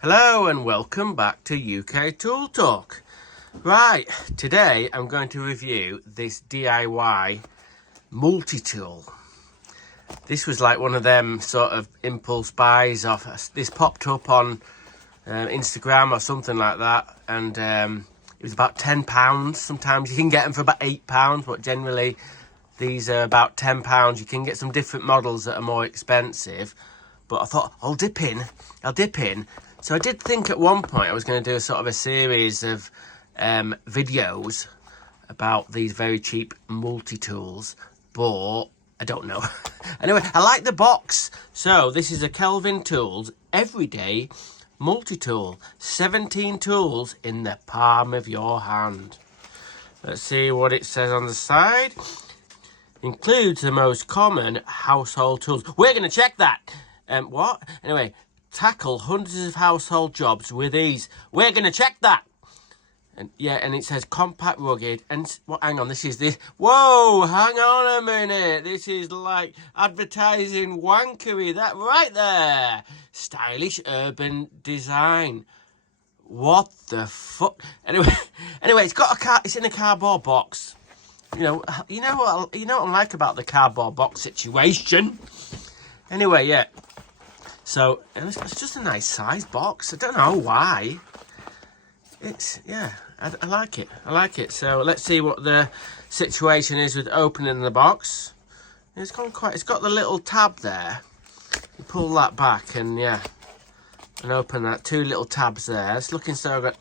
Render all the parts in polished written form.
Hello and welcome back to UK Tool Talk. Right, today I'm going to review this DIY multi-tool. This was like one of them sort of impulse buys of this popped up on Instagram or something like that, and it was about £10. Sometimes you can get them for about £8, but generally these are about £10. You can get some different models that are more expensive, but I thought I'll dip in. So I did think at one point I was going to do a sort of a series of videos about these very cheap multi-tools, but I don't know. Anyway, I like the box. So this is a Kelvin Tools Everyday Multi-Tool. 17 tools in the palm of your hand. Let's see what it says on the side. Includes the most common household tools. We're going to check that. What? Anyway, tackle hundreds of household jobs with ease. We're going to check that. And yeah, and it says compact, rugged, and well, hang on, this is this. Whoa, hang on a minute. This is like advertising wankery. That right there. Stylish urban design. What the fuck? Anyway, it's got a car. It's in a cardboard box. You know what I like about the cardboard box situation. Anyway, yeah. So it's just a nice size box. I don't know why. I like it. I like it. So let's see what the situation is with opening the box. It's got the little tab there. You pull that back and yeah, and open that. Two little tabs there. It's looking so good.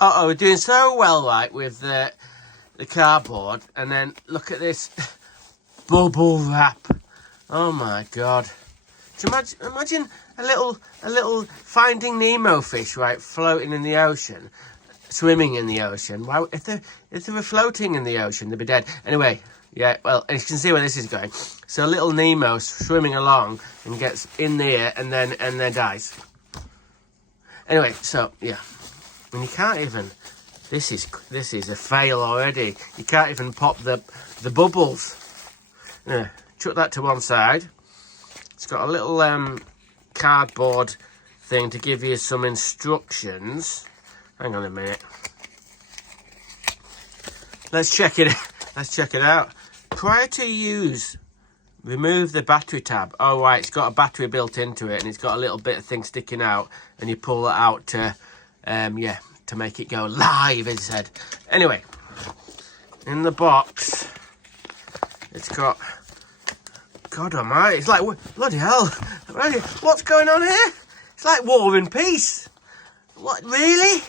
We're doing so well, right, with the cardboard. And then look at this bubble wrap. Oh my god. So imagine a little Finding Nemo fish, right, floating in the ocean, swimming in the ocean. Wow, if they were floating in the ocean, they'd be dead. Anyway, yeah, well, you can see where this is going. So little Nemo swimming along and gets in there and then dies. Anyway, so yeah, and you can't even. This is a fail already. You can't even pop the bubbles. Yeah, chuck that to one side. It's got a little cardboard thing to give you some instructions. Hang on a minute. Let's check it out. Prior to use, remove the battery tab. Oh right, it's got a battery built into it, and it's got a little bit of thing sticking out, and you pull it out to to make it go live, it said. Anyway, in the box, it's got. God almighty, it's like, bloody hell, what's going on here? It's like War and Peace. What, really?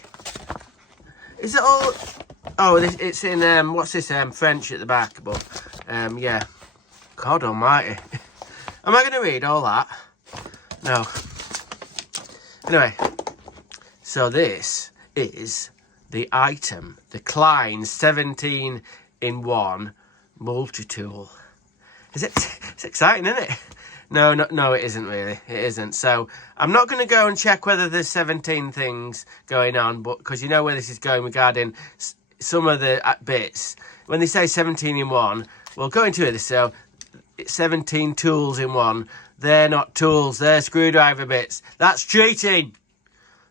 Is it all, oh, it's in, what's this, French at the back, but, yeah. God almighty. Am I going to read all that? No. Anyway, so this is the item, the Klein 17-in-1 multi-tool. It's exciting, isn't it? No, it isn't really. It isn't. So I'm not going to go and check whether there's 17 things going on, but because you know where this is going regarding some of the bits. When they say 17-in-1, we'll go into it. So 17 tools in one. They're not tools. They're screwdriver bits. That's cheating.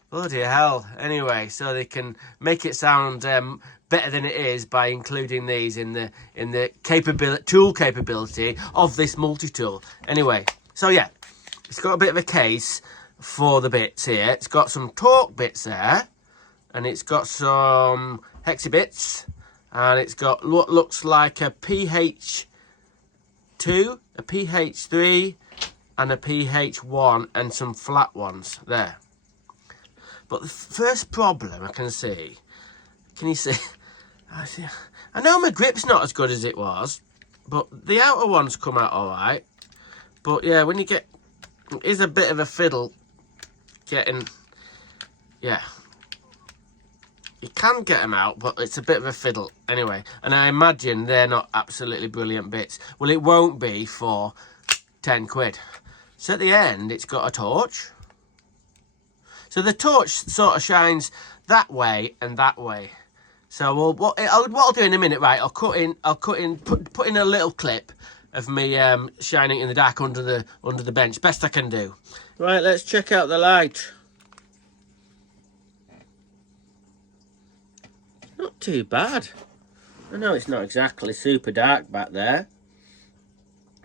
Bloody hell. Anyway, so they can make it sound better than it is by including these in the tool capability of this multi-tool. Anyway, so yeah, it's got a bit of a case for the bits here. It's got some torque bits there, and it's got some hexi bits, and it's got what looks like a PH2, a PH3, and a PH1, and some flat ones there. But the first problem I can see, can you see? I know my grip's not as good as it was, but the outer ones come out all right. But yeah, when you get, it is a bit of a fiddle getting, yeah. You can get them out, but it's a bit of a fiddle anyway. And I imagine they're not absolutely brilliant bits. Well, it won't be for 10 quid. So at the end, it's got a torch. So the torch sort of shines that way and that way. So what I'll do in a minute, right? Put in a little clip of me shining in the dark under the bench, best I can do. Right, let's check out the light. Not too bad. I know it's not exactly super dark back there.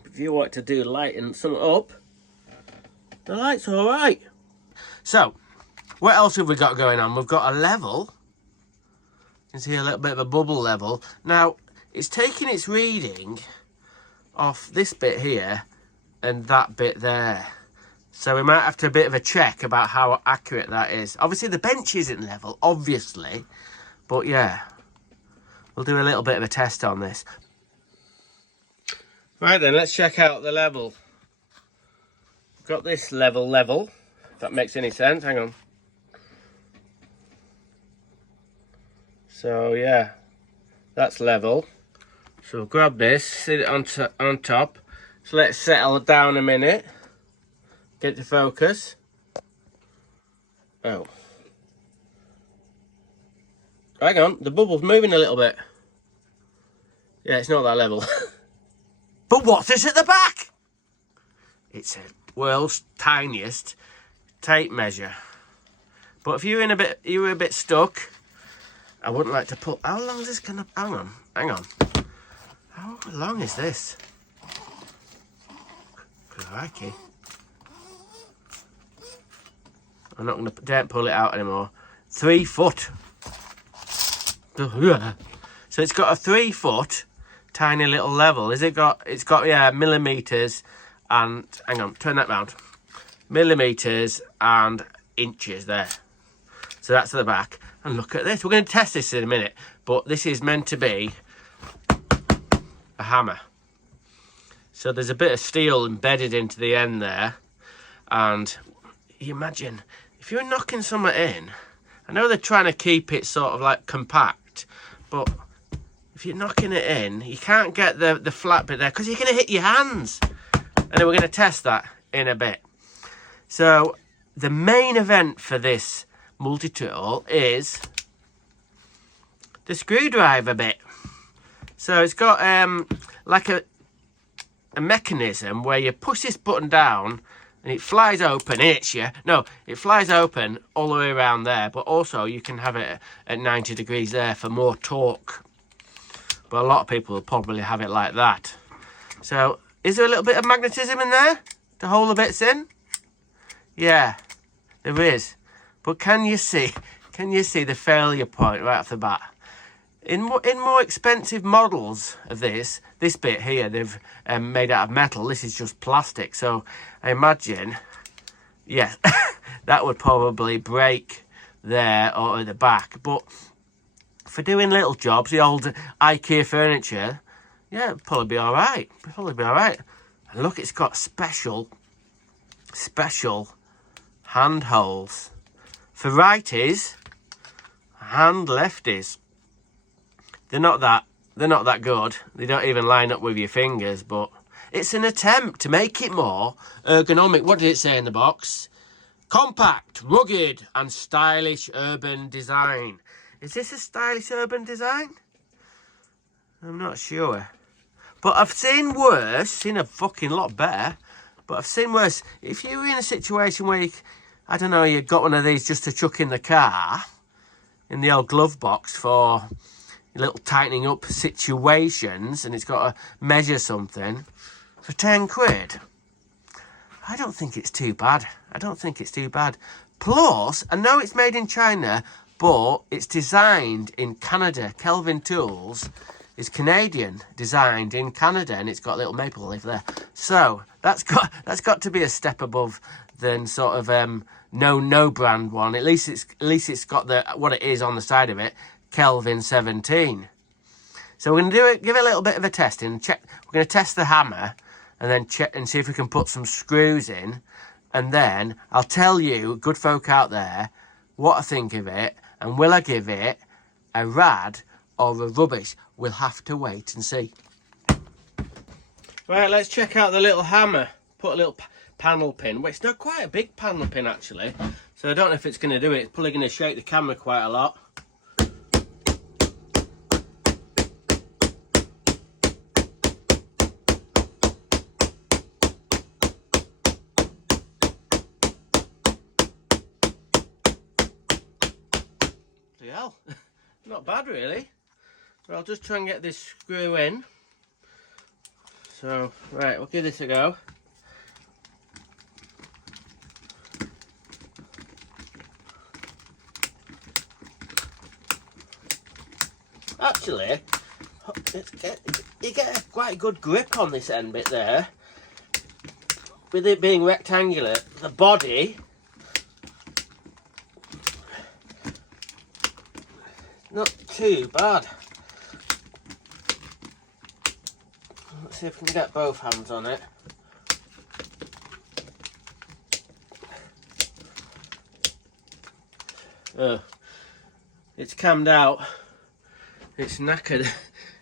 If you want to do lighting something up, the light's alright. So, what else have we got going on? We've got a level. You can see a little bit of a bubble level. Now, it's taking its reading off this bit here and that bit there. So we might have to do a bit of a check about how accurate that is. Obviously the bench isn't level, obviously. But yeah, we'll do a little bit of a test on this. Right then, let's check out the level. Got this level, if that makes any sense. Hang on. So yeah, that's level. So we'll grab this, sit it on top. So let's settle it down a minute. Get to focus. Oh. Hang on, the bubble's moving a little bit. Yeah, it's not that level. But what's this at the back? It's a world's tiniest tape measure. But if you were a bit stuck, I wouldn't like to put. How long is this gonna? Hang on. How long is this? Crikey. I'm not gonna. Don't pull it out anymore. 3 foot. So it's got a 3 foot tiny little level. It's got yeah, millimeters and hang on, turn that round. Millimeters and inches there. So that's at the back. And look at this. We're going to test this in a minute, but this is meant to be a hammer. So there's a bit of steel embedded into the end there. And you imagine if you're knocking something in, I know they're trying to keep it sort of like compact, but if you're knocking it in, you can't get the flat bit there because you're going to hit your hands. And then we're going to test that in a bit. So the main event for this multi-tool is the screwdriver bit. So it's got like a mechanism where you push this button down and it flies open. It flies open all the way around there, but also you can have it at 90 degrees there for more torque. But a lot of people will probably have it like that. So is there a little bit of magnetism in there to hold the bits in? Yeah, there is. But can you see the failure point right off the bat? In more expensive models of this bit here, they've made out of metal. This is just plastic. So I imagine, yes, that would probably break there or at the back. But for doing little jobs, the old IKEA furniture, yeah, it'd probably be all right. And look, it's got special hand holes for righties and lefties. They're not that good. They don't even line up with your fingers, but it's an attempt to make it more ergonomic. What did it say in the box? Compact, rugged, and stylish urban design. Is this a stylish urban design? I'm not sure. But I've seen worse, seen a fucking lot better, but I've seen worse. If you're in a situation where you got one of these just to chuck in the car, in the old glove box for little tightening up situations, and it's got to measure something for 10 quid. I don't think it's too bad. Plus, I know it's made in China, but it's designed in Canada. Kelvin Tools is Canadian, designed in Canada, and it's got a little maple leaf there. So that's got to be a step above than sort of no brand one. At least it's got what it is on the side of it, Kelvin 17. So we're going to give it a little bit of a test and check. We're going to test the hammer and then check and see if we can put some screws in, and then I'll tell you, good folk out there, what I think of it, and will I give it a rad or a rubbish? We'll have to wait and see. Right, let's check out the little hammer. Put a little panel pin. Well, it's not quite a big panel pin actually, so I don't know if it's going to do it. It's probably going to shake the camera quite a lot. Bloody hell. Not bad, really. But I'll just try and get this screw in. So, right, we'll give this a go. Actually, you get a quite good grip on this end bit there. With it being rectangular, the body not too bad. Let's see if we can get both hands on it. Oh, it's cammed out. It's knackered.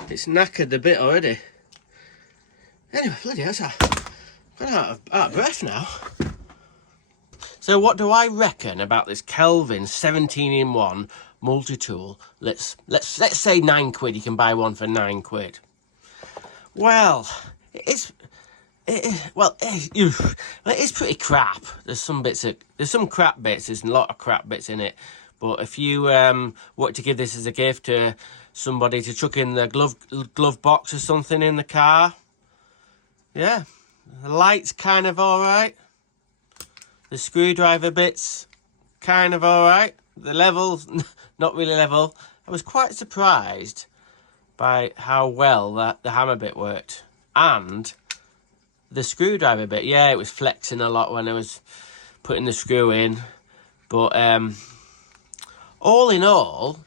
It's knackered a bit already. Anyway, bloody hell, I'm out of breath now. So what do I reckon about this Kelvin 17-in-1 multi-tool? Let's say £9. You can buy one for £9. Well, it is pretty crap. There's some crap bits. There's a lot of crap bits in it. But if you want to give this as a gift to somebody to chuck in the glove box or something in the car, yeah, the light's kind of all right. The screwdriver bit's kind of all right. The level's not really level. I was quite surprised by how well the hammer bit worked. And the screwdriver bit, yeah, it was flexing a lot when I was putting the screw in. But all in all,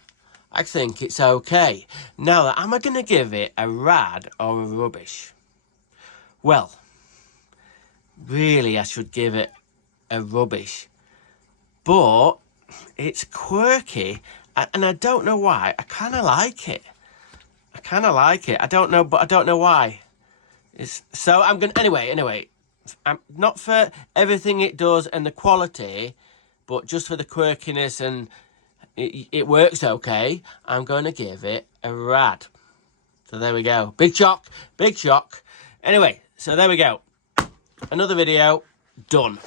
I think it's okay. Now, am I going to give it a rad or a rubbish? Well, really, I should give it a rubbish. But it's quirky, and I don't know why. I kind of like it. I don't know, but I don't know why. So I'm going to... Anyway. Not for everything it does and the quality, but just for the quirkiness and it works okay, I'm going to give it a rad. So there we go. Big shock. Anyway, so there we go. Another video done.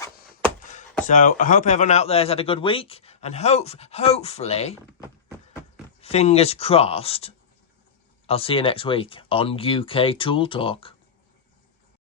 So I hope everyone out there has had a good week, and hopefully, fingers crossed, I'll see you next week on UK Tool Talk.